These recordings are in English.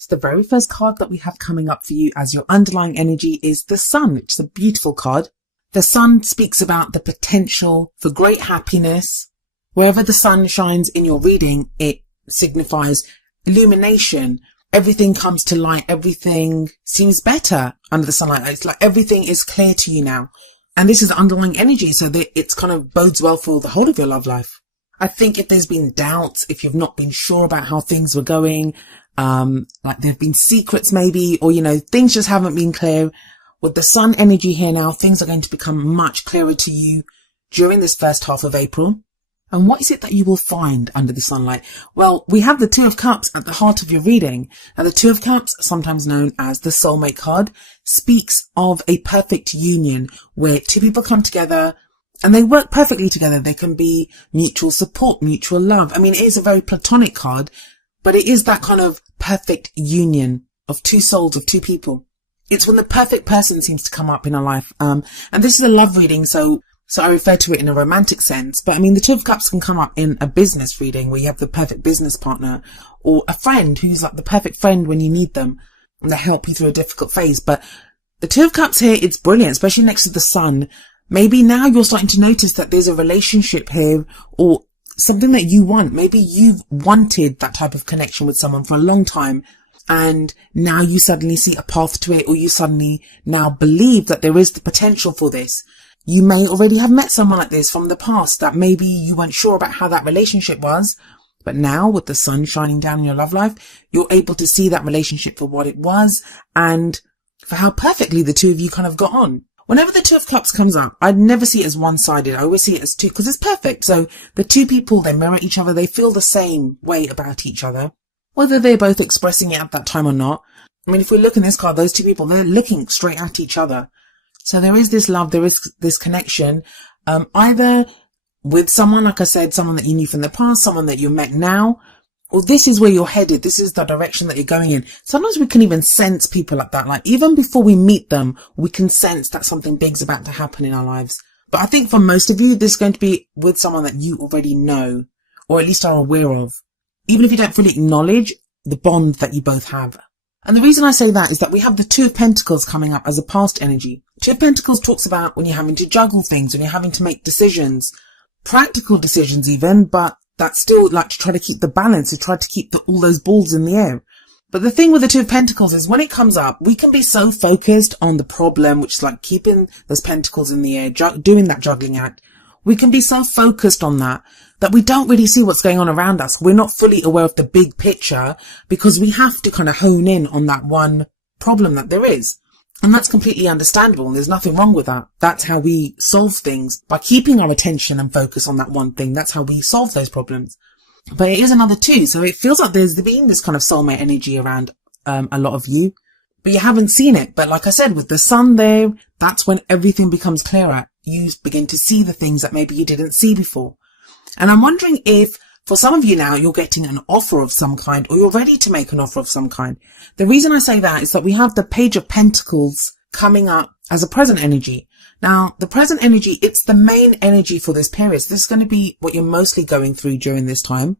So the very first card that we have coming up for you as your underlying energy is the Sun, which is a beautiful card. The Sun speaks about the potential for great happiness. Wherever the sun shines in your reading, it signifies illumination. Everything comes to light. Everything seems better under the sunlight. It's like everything is clear to you now. And this is underlying energy, so that it's kind of bodes well for the whole of your love life. I think if there's been doubts, if you've not been sure about how things were going, like there have been secrets maybe, or, things just haven't been clear. With the Sun energy here now, things are going to become much clearer to you during this first half of April. And what is it that you will find under the sunlight? Well, we have the Two of Cups at the heart of your reading. And the Two of Cups, sometimes known as the soulmate card, speaks of a perfect union where two people come together and they work perfectly together. They can be mutual support, mutual love. I mean, it is a very platonic card, but it is that kind of perfect union of two souls, of two people. It's when the perfect person seems to come up in our life. And this is a love reading, so I refer to it in a romantic sense. But I mean, the Two of Cups can come up in a business reading where you have the perfect business partner, or a friend who's like the perfect friend when you need them and they help you through a difficult phase. But the Two of Cups here, it's brilliant, especially next to the Sun. Maybe now you're starting to notice that there's a relationship here, or something that you want. Maybe you've wanted that type of connection with someone for a long time, and now you suddenly see a path to it, or you suddenly now believe that there is the potential for this. You may already have met someone like this from the past that maybe you weren't sure about how that relationship was, but now with the sun shining down in your love life, you're able to see that relationship for what it was and for how perfectly the two of you kind of got on. Whenever the Two of Cups comes up, I'd never see it as one-sided. I always see it as two, because it's perfect. So the two people, they mirror each other. They feel the same way about each other, whether they're both expressing it at that time or not. I mean, if we look in this card, those two people, they're looking straight at each other. So there is this love, there is this connection, either with someone, like I said, someone that you knew from the past, someone that you met now, or this is where you're headed. This is the direction that you're going in. Sometimes we can even sense people like that. Like even before we meet them, we can sense that something big's about to happen in our lives. But I think for most of you, this is going to be with someone that you already know, or at least are aware of, even if you don't fully acknowledge the bond that you both have. And the reason I say that is that we have the Two of Pentacles coming up as a past energy. Two of Pentacles talks about when you're having to juggle things, when you're having to make decisions, practical decisions even, but that's still like to try to keep the balance, to try to keep all those balls in the air. But the thing with the Two of Pentacles is when it comes up, we can be so focused on the problem, which is like keeping those pentacles in the air, doing that juggling act. We can be so focused on that we don't really see what's going on around us. We're not fully aware of the big picture because we have to kind of hone in on that one problem that there is. And that's completely understandable. And there's nothing wrong with that. That's how we solve things, by keeping our attention and focus on that one thing. That's how we solve those problems. But it is another two. So it feels like there's been this kind of soulmate energy around a lot of you, but you haven't seen it. But like I said, with the sun there, that's when everything becomes clearer. You begin to see the things that maybe you didn't see before. And I'm wondering if for some of you now, you're getting an offer of some kind, or you're ready to make an offer of some kind. The reason I say that is that we have the Page of Pentacles coming up as a present energy. Now, the present energy, it's the main energy for this period. So this is going to be what you're mostly going through during this time.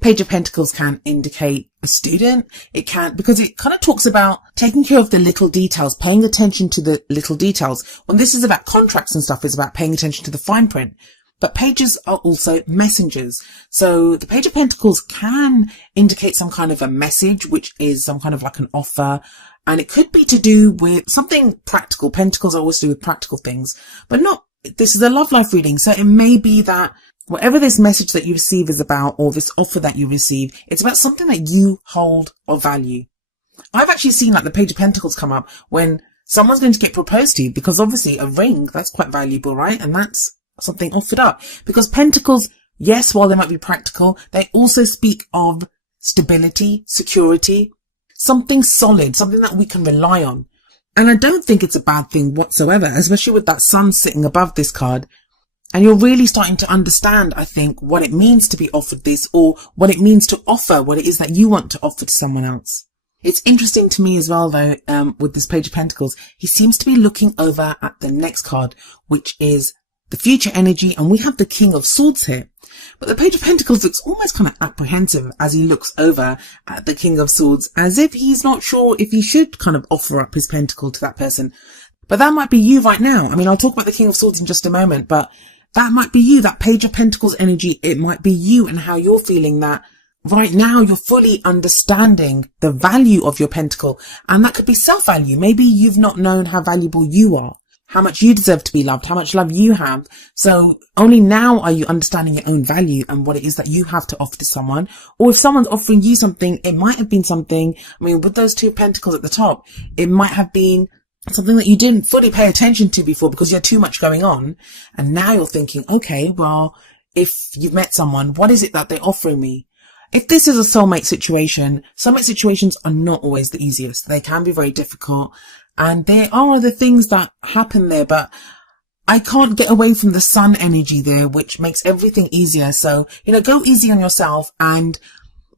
Page of Pentacles can indicate a student. It can, because it kind of talks about taking care of the little details, paying attention to the little details. When this is about contracts and stuff, it's about paying attention to the fine print. But pages are also messengers. So the Page of Pentacles can indicate some kind of a message, which is some kind of like an offer. And it could be to do with something practical. Pentacles are always to do with practical things, but not, this is a love life reading. So it may be that whatever this message that you receive is about, or this offer that you receive, it's about something that you hold or value. I've actually seen like the Page of Pentacles come up when someone's going to get proposed to, because obviously a ring, that's quite valuable, right? And that's something offered up, because pentacles, yes, while they might be practical, they also speak of stability, security, something solid, something that we can rely on. And I don't think it's a bad thing whatsoever, especially with that sun sitting above this card. And you're really starting to understand, I think, what it means to be offered this, or what it means to offer, what it is that you want to offer to someone else. It's interesting to me as well, though, with this Page of Pentacles, he seems to be looking over at the next card, which is the future energy, and we have the King of Swords here. But the Page of Pentacles looks almost kind of apprehensive as he looks over at the King of Swords, as if he's not sure if he should kind of offer up his pentacle to that person. But that might be you right now. I mean, I'll talk about the King of Swords in just a moment, but that might be you, that Page of Pentacles energy. It might be you and how you're feeling that right now you're fully understanding the value of your pentacle. And that could be self-value. Maybe you've not known how valuable you are, how much you deserve to be loved, how much love you have. So only now are you understanding your own value and what it is that you have to offer to someone. Or if someone's offering you something, it might have been something, I mean, with those two pentacles at the top, it might have been something that you didn't fully pay attention to before because you had too much going on. And now you're thinking, okay, well, if you've met someone, what is it that they're offering me? If this is a soulmate situation are not always the easiest. They can be very difficult. And there are other things that happen there, but I can't get away from the sun energy there, which makes everything easier. So, go easy on yourself. And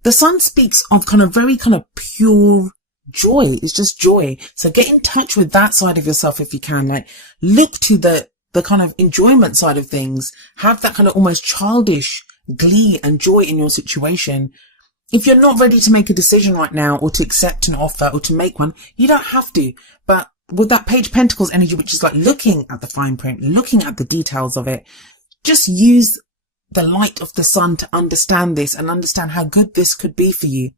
the sun speaks of very pure joy. It's just joy. So get in touch with that side of yourself if you can. Like, look to the kind of enjoyment side of things. Have that kind of almost childish glee and joy in your situation. If you're not ready to make a decision right now, or to accept an offer, or to make one, you don't have to. But with that Page of Pentacles energy, which is like looking at the fine print, looking at the details of it, just use the light of the sun to understand this and understand how good this could be for you.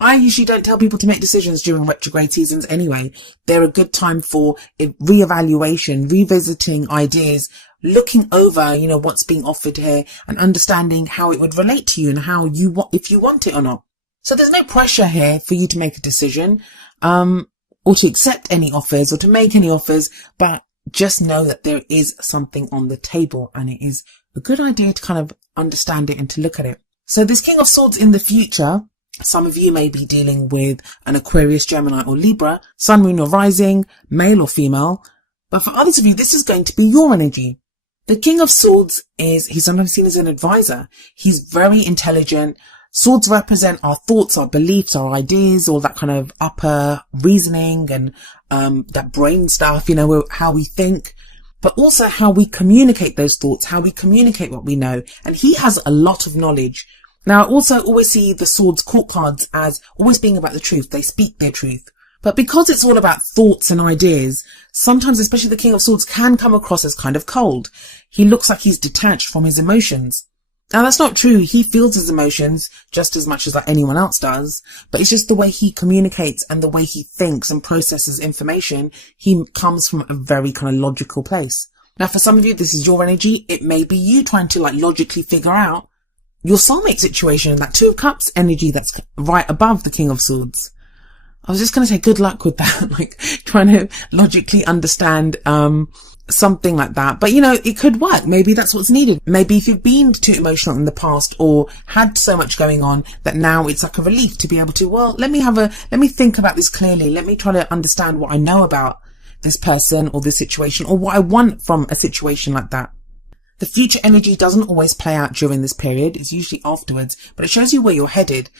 I usually don't tell people to make decisions during retrograde seasons anyway. They're a good time for reevaluation, revisiting ideas, looking over, what's being offered here and understanding how it would relate to you and how if you want it or not. So there's no pressure here for you to make a decision, or to accept any offers or to make any offers, but just know that there is something on the table and it is a good idea to kind of understand it and to look at it. So this King of Swords in the future, some of you may be dealing with an Aquarius, Gemini or Libra, Sun, Moon or Rising, male or female. But for others of you, this is going to be your energy. The King of Swords he's sometimes seen as an advisor. He's very intelligent. Swords represent our thoughts, our beliefs, our ideas, all that kind of upper reasoning and that brain stuff, how we think, but also how we communicate those thoughts, how we communicate what we know. And he has a lot of knowledge. Now, I also always see the Swords court cards as always being about the truth. They speak their truth. But because it's all about thoughts and ideas, sometimes, especially the King of Swords, can come across as kind of cold. He looks like he's detached from his emotions. Now, that's not true. He feels his emotions just as much as like anyone else does. But it's just the way he communicates and the way he thinks and processes information. He comes from a very kind of logical place. Now, for some of you, this is your energy. It may be you trying to logically figure out your soulmate situation, that Two of Cups energy that's right above the King of Swords. I was just going to say good luck with that, trying to logically understand something like that. But, it could work. Maybe that's what's needed. Maybe if you've been too emotional in the past or had so much going on that now it's like a relief to be able to, let me think about this clearly. Let me try to understand what I know about this person or this situation or what I want from a situation like that. The future energy doesn't always play out during this period. It's usually afterwards, but it shows you where you're headed.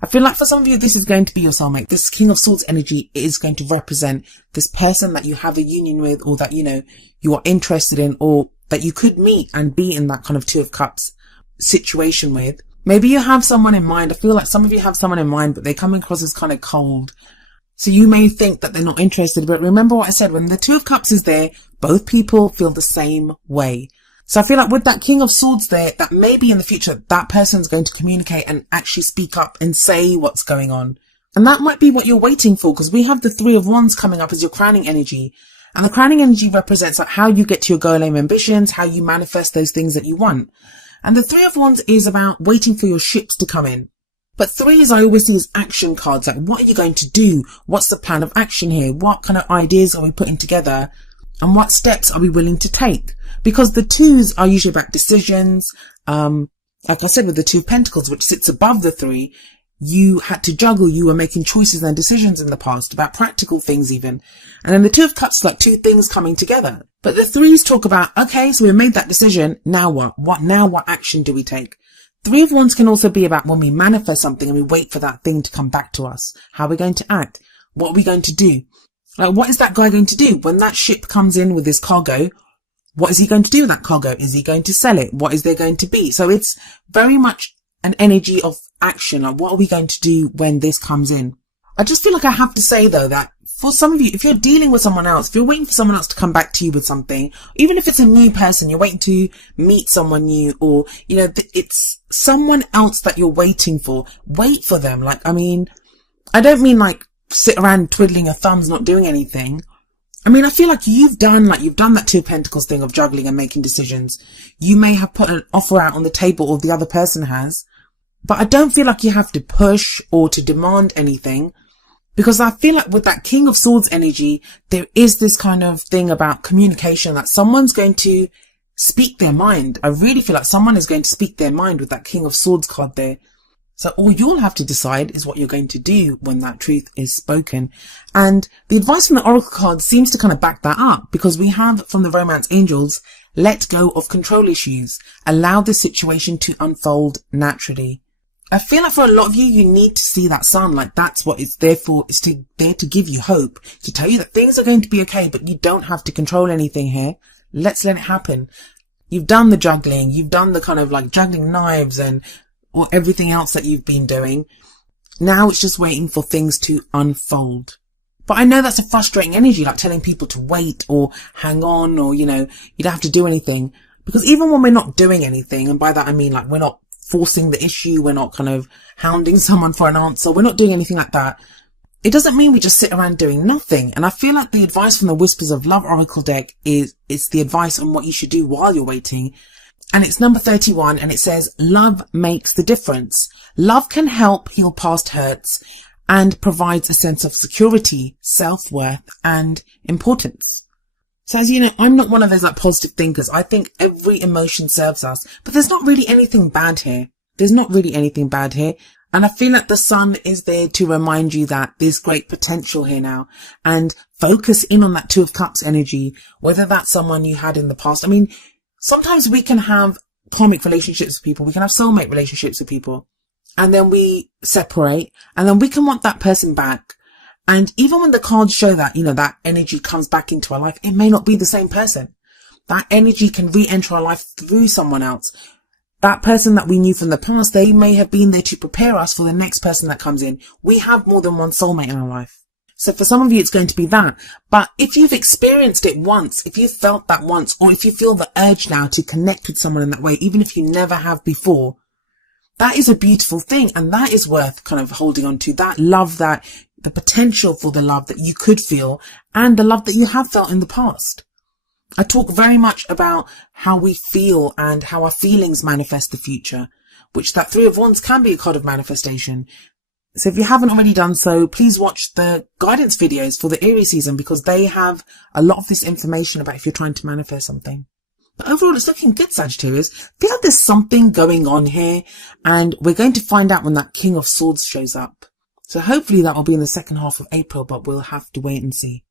I feel like for some of you, this is going to be your soulmate. This King of Swords energy is going to represent this person that you have a union with or that, you are interested in or that you could meet and be in that kind of Two of Cups situation with. Maybe you have someone in mind. I feel like some of you have someone in mind, but they come across as kind of cold. So you may think that they're not interested, but remember what I said, when the Two of Cups is there, both people feel the same way. So I feel like with that King of Swords there, that maybe in the future, that person's going to communicate and actually speak up and say what's going on. And that might be what you're waiting for, because we have the Three of Wands coming up as your crowning energy. And the crowning energy represents how you get to your goal and ambitions, how you manifest those things that you want. And the Three of Wands is about waiting for your ships to come in. But threes I always see as action cards. Like, what are you going to do? What's the plan of action here? What kind of ideas are we putting together? And what steps are we willing to take? Because the twos are usually about decisions. Like I said, with the Two of Pentacles, which sits above the three, you had to juggle. You were making choices and decisions in the past about practical things even. And then the Two of Cups, like two things coming together. But the threes talk about, okay, so we made that decision. Now what? What action do we take? Three of Wands can also be about when we manifest something and we wait for that thing to come back to us. How are we going to act? What are we going to do? Like, what is that guy going to do when that ship comes in with his cargo? What is he going to do with that cargo? Is he going to sell it? What is there going to be? So it's very much an energy of action. Like, what are we going to do when this comes in? I just feel like I have to say though that for some of you, if you're dealing with someone else, if you're waiting for someone else to come back to you with something, even if it's a new person, you're waiting to meet someone new, or, you know, it's someone else that you're waiting for, wait for them. Like, I mean, I don't mean like sit around twiddling your thumbs, not doing anything. I mean, I feel like you've done that Two of Pentacles thing of juggling and making decisions. You may have put an offer out on the table, or the other person has, but I don't feel like you have to push or to demand anything. Because I feel like with that King of Swords energy, there is this kind of thing about communication, that someone's going to speak their mind. I really feel like someone is going to speak their mind with that King of Swords card there. So all you'll have to decide is what you're going to do when that truth is spoken. And the advice from the Oracle card seems to kind of back that up, because we have from the Romance Angels, let go of control issues. Allow the situation to unfold naturally. I feel like for a lot of you, you need to see that sun. Like, that's what it's there for. It's there to give you hope, to tell you that things are going to be okay, but you don't have to control anything here. Let's let it happen. You've done the juggling. You've done the kind of like juggling knives or everything else that you've been doing. Now it's just waiting for things to unfold. But I know that's a frustrating energy, like telling people to wait or hang on, or, you know, you don't have to do anything. Because even when we're not doing anything, and by that I mean like we're not forcing the issue, we're not kind of hounding someone for an answer, we're not doing anything like that, it doesn't mean we just sit around doing nothing. And I feel like the advice from the Whispers of Love Oracle deck it's the advice on what you should do while you're waiting. And it's number 31, and it says, love makes the difference. Love can help heal past hurts and provides a sense of security, self-worth and importance. So as you know, I'm not one of those like positive thinkers. I think every emotion serves us, but there's not really anything bad here. There's not really anything bad here. And I feel like the sun is there to remind you that there's great potential here now, and focus in on that Two of Cups energy, whether that's someone you had in the past. I mean, sometimes we can have karmic relationships with people. We can have soulmate relationships with people, and then we separate, and then we can want that person back. And even when the cards show that, you know, that energy comes back into our life, it may not be the same person. That energy can re-enter our life through someone else. That person that we knew from the past, they may have been there to prepare us for the next person that comes in. We have more than one soulmate in our life. So for some of you, it's going to be that. But if you've experienced it once, if you've felt that once, or if you feel the urge now to connect with someone in that way, even if you never have before, that is a beautiful thing. And that is worth kind of holding on to. That love, that the potential for the love that you could feel, and the love that you have felt in the past. I talk very much about how we feel and how our feelings manifest the future, which that Three of Wands can be a card of manifestation. So if you haven't already done so, please watch the guidance videos for the Aries season, because they have a lot of this information about if you're trying to manifest something. But overall, it's looking good, Sagittarius. I feel like there's something going on here, and we're going to find out when that King of Swords shows up. So hopefully that will be in the second half of April, but we'll have to wait and see.